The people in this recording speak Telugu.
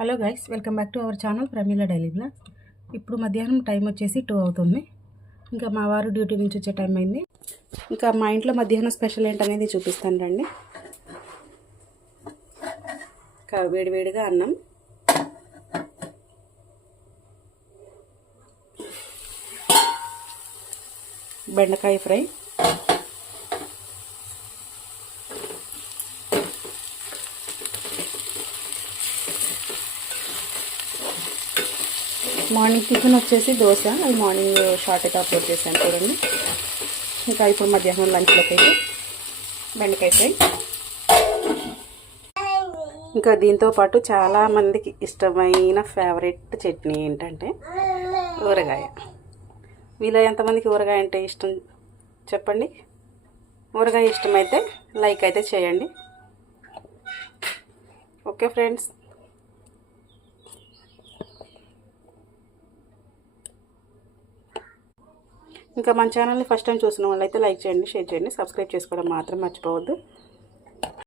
Hello guys welcome back to our channel Pramila daily blog. ఇప్పుడు మధ్యాహ్నం టైం వచ్చేసి టూ అవుతుంది. ఇంకా మా వారు డ్యూటీ నుంచి వచ్చే టైం అయింది. ఇంకా మా ఇంట్లో మధ్యాహ్నం స్పెషల్ ఏంటనేది చూపిస్తాను రండి. ఇంకా వేడివేడిగా అన్నం. బెండకాయ ఫ్రై. మార్నింగ్ టిఫిన్ వచ్చేసి దోశ. అది మార్నింగ్ షార్ట్గా అప్లోడ్ చేశాను చూడండి. ఇంకా ఇప్పుడు మధ్యాహ్నం లంచ్లోకి అయితే బెండకాయ ఫ్రై. ఇంకా దీంతో పాటు చాలా మందికి ఇష్టమైన ఫేవరెట్ చట్నీ ఏంటంటే ఊరగాయ. వీళ్ళ ఎంతమందికి ఊరగాయ అంటే ఇష్టం చెప్పండి? ఊరగాయ ఇష్టమైతే లైక్ అయితే చేయండి. Okay friends. ఇంకా మన ఛానల్ని ఫస్ట్ టైం చూసిన వాళ్ళైతే లైక్ చేయండి షేర్ చేయండి సబ్స్క్రైబ్ చేసుకోవడం మాత్రం మర్చిపోవద్దు.